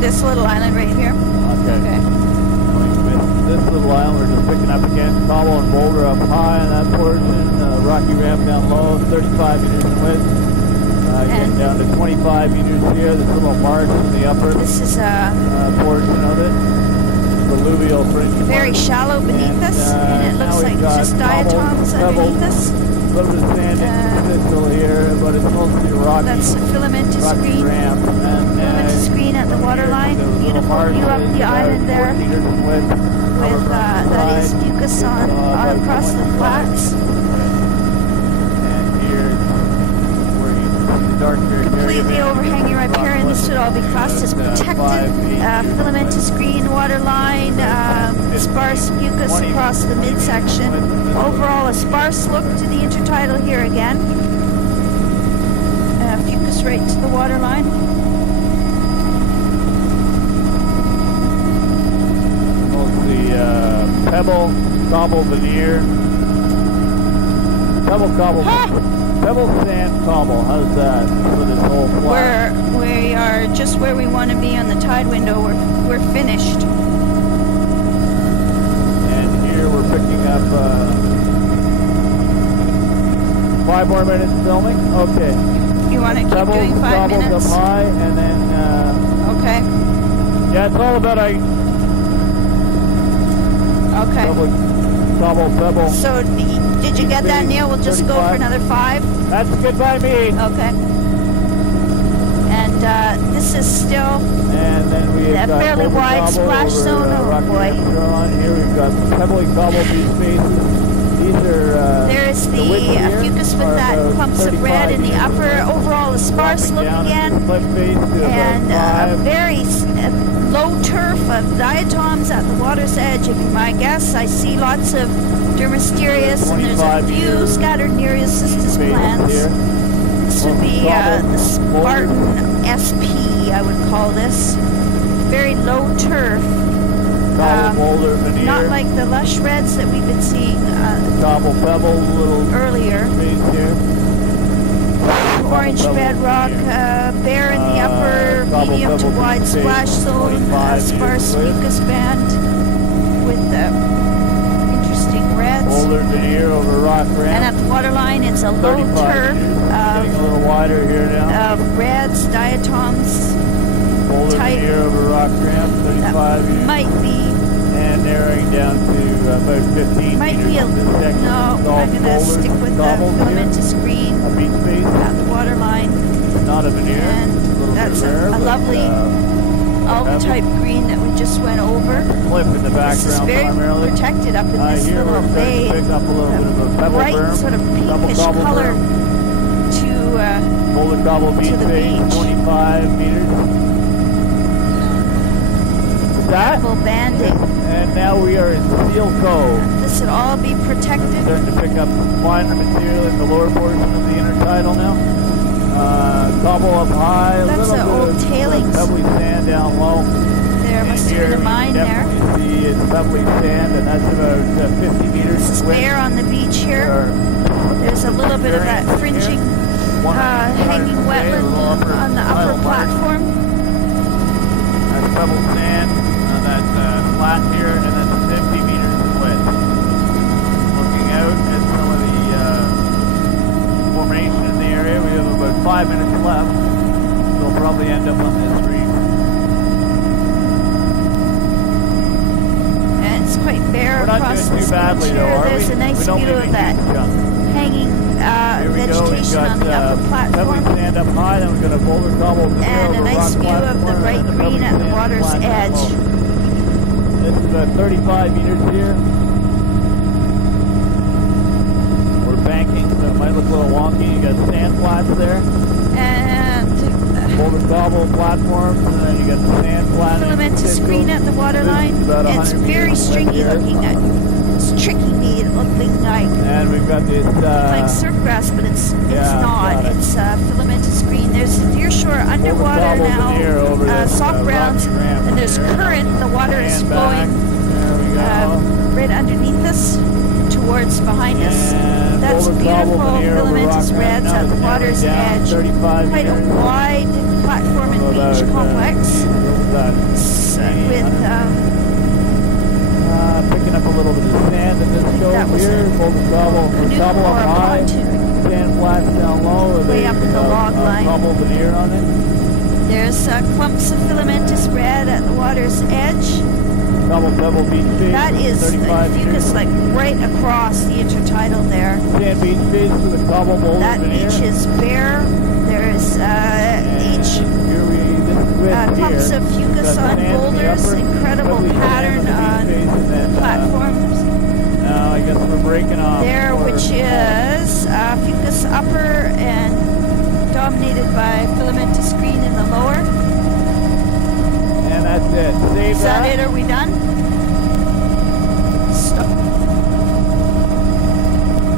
This little island right here. Okay. This little island we're just picking up again. Cobble and boulder up high on that portion. Rocky ramp down low, 35 meters in width. Getting down to 25 meters here. This little marsh in the upper This is portion of it. Alluvial fringe. very shallow beneath us, and it looks like just diatoms underneath us. A little bit of sand interstitial here, but it's mostly rocky. That's a filamentous rocky green. ramp. And Filamentous green at the waterline. Beautiful view up the island there. With that is mucus on across the flats. And here where you see the dark area. Completely overhanging riparian. This would all be classed as protected. Filamentous green waterline. Sparse mucus across the midsection. Overall, a sparse look to the intertidal here again. Fucus right to the waterline. Pebble, cobble veneer. Pebble sand cobble. How's that for this whole flat? We are just where we want to be on the tide window. We're finished. And here we're picking up 5 more minutes filming. Okay. You want to keep doing 5 minutes? Up high, and then okay. Yeah, it's all about Okay. Cobble, pebble. So, did you get that, Neil? We'll just 35. go for another 5. That's good by me. Okay. And this is still And then we have a fairly wide splash zone. Oh boy. Here we've got pebbly cobble beach spaces. These are there's the fucus with that clumps of red in the upper. Overall, a sparse look again. And a very low turf of diatoms at the water's edge, if you might guess. I see lots of dermasterius, and there's a few scattered Nereocystis plants. This would be the Spartan SP, I would call this. Very low turf. Boulder veneer. Not like the lush reds that we've been seeing Cobble pebble, little earlier. Here. Orange bedrock, bare in the upper, medium to wide splash zone, sparse mucus band with interesting reds. Boulder veneer over rock ramp. And at the waterline, it's a low turf getting a little wider here now. of reds, diatoms. Boulder veneer over rock ramp, 35 meters. Might be. And narrowing down to about 15 Might meters. be a. No, I'm going to stick with the filamentous green A beach space. at the waterline. Not a veneer. And that's a lovely alt-type green that we just went over. Cliff in the background This is very primarily. protected up in this Here little we're bay. pick up a little bit of a pebble Bright berm. sort of pinkish Cobble color berm. to Boulder cobble beach the space, beach. 25 meters. That. pebble banding. And now we are in Seal Cove. This would all be protected. Starting to pick up finer material in the lower portion of the intertidal now. Cobble up high. That's a an little old bit tailings. of pebbly sand down low. There must have been a mine there. Definitely see it's pebbly sand, and that's about 50 meters. This is bare on the beach here. There's a little bit of that fringing, hanging wetland on the upper platform. That's pebble sand on that flat here, and then 50 meters in width. Looking out at some of the formation in the area, we have about 5 minutes left. So we'll probably end up on this reef. And it's quite bare We're not across doing this too badly beach though, here. are There's we? a nice We don't view leave of any that junk. hanging Here we go. We've vegetation got on the upper pebbly platform. sand up high, then we've got a boulder cobble And a nice view of the bright green at the water's edge. This is about 35 meters here. We're banking, so it might look a little wonky. You got sand flats there, And boulder cobble platforms, and then you got the sand flat. filamentous green at the waterline. It's very stringy looking. It's tricky looking like And we've got this. like surf grass, but it's yeah, not. got it. It's filamentous green. There's near shore underwater Boulder cobble veneer over now, this, soft grounds, rocky ramp and there's here. current. The water is Sandbag. flowing There we go. right underneath us towards behind us. And That's Boulder beautiful Cobble veneer over filamentous rock reds ramp. at the Now water's down edge. 35 Quite a meters. wide platform and About, beach complex with picking up a little bit of sand in this show that was here. a Boulder Cobble, canoe Cobble or up a high, pontoon. sand flats down low. With Way up in the log line. Cobble veneer on it. There's clumps of filamentous red at the water's edge. Cobble Pebble Beach Face. That is 35 fucus like right across the intertidal there. Sand Beach Face with a Cobble Boulder That veneer. beach is bare. There's Here we, this is with clumps here. of fucus Got on sand in the boulders. upper, Incredible pebbly sand pattern on the on beach face, and then, platforms now I guess we're breaking off. there, for- which is fucus upper and dominated by filamentous green in the lower. And that's it. Save Is that it? Are we done? Stop.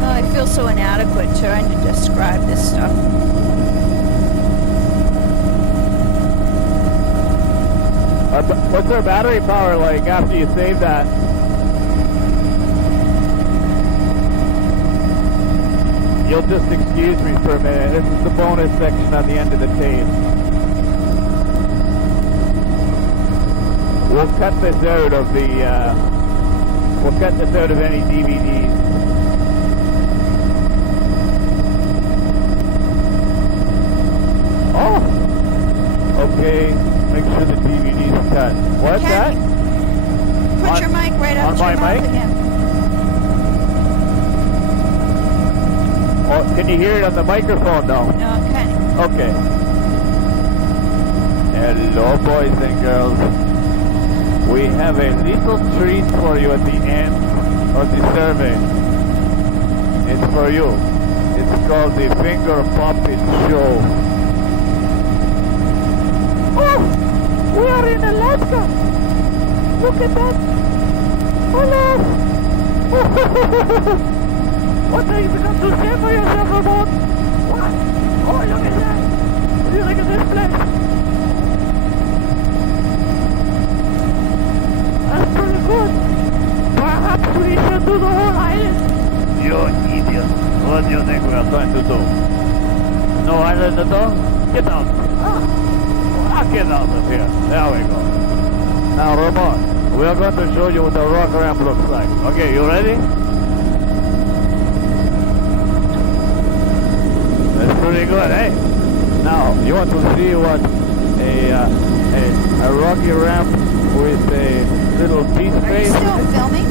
Oh, I feel so inadequate trying to describe this stuff. What's our battery power like after you save that? You'll just excuse me for a minute. This is the bonus section on the end of the tape. We'll cut this out of the, we'll cut this out of any DVDs. Oh! Okay, make sure the DVD's cut. What's that? Put your mic right up on to your my mouth mic? again. Oh, can you hear it on the microphone now? Okay. Okay. Hello, boys and girls. We have a little treat for you at the end of the survey. It's for you. It's called the Finger Puppet Show. Oh! We are in Alaska! Look at that! Hello! What are you going to say for yourself about? What? Oh, look at that! What do you like at this place? That's pretty good. Perhaps we should do the whole island. You idiot. What do you think we are trying to do? No island at all? Get out. Get out of here. There we go. Now, Ramon, we are going to show you what the rock ramp looks like. Okay, you ready? That's pretty good, eh? Now, you want to see what a rocky ramp with a little beach Are you face? still filming?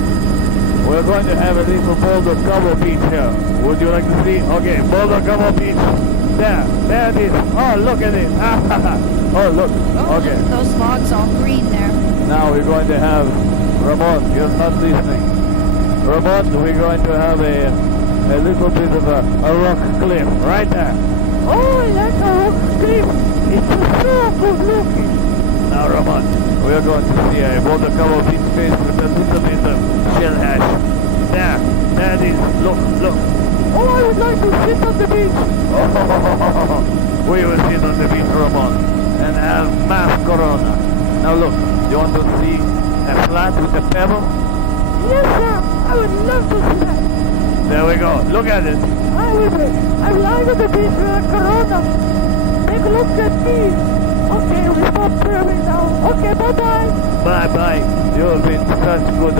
We're going to have a little Boulder Cobble Beach here. Would you like to see? Okay, Boulder Cobble Beach. There it is. Oh, look at it. Oh, look. Oh, Okay. look at those logs all green there. Now we're going to have, Ramon, you're not listening. Ramon, we're going to have a little bit of a rock cliff right there. Oh, that's a rock cliff. It's so good looking. Now, Ramon, we're going to see a Boulder Cobble Beach face with a little bit of shell ash. There it is. Look. Oh, I would like to sit on the beach. Oh, we will sit on the beach, Ramon, and have mass corona. Now look, you want to see a flat with a pebble? Yes, sir. I would love to see that. There we go. Look at it. I'm lying on the beach with a corona. Take a look at me. Okay, we stop filming now. Okay, bye-bye. Bye-bye. You have been such good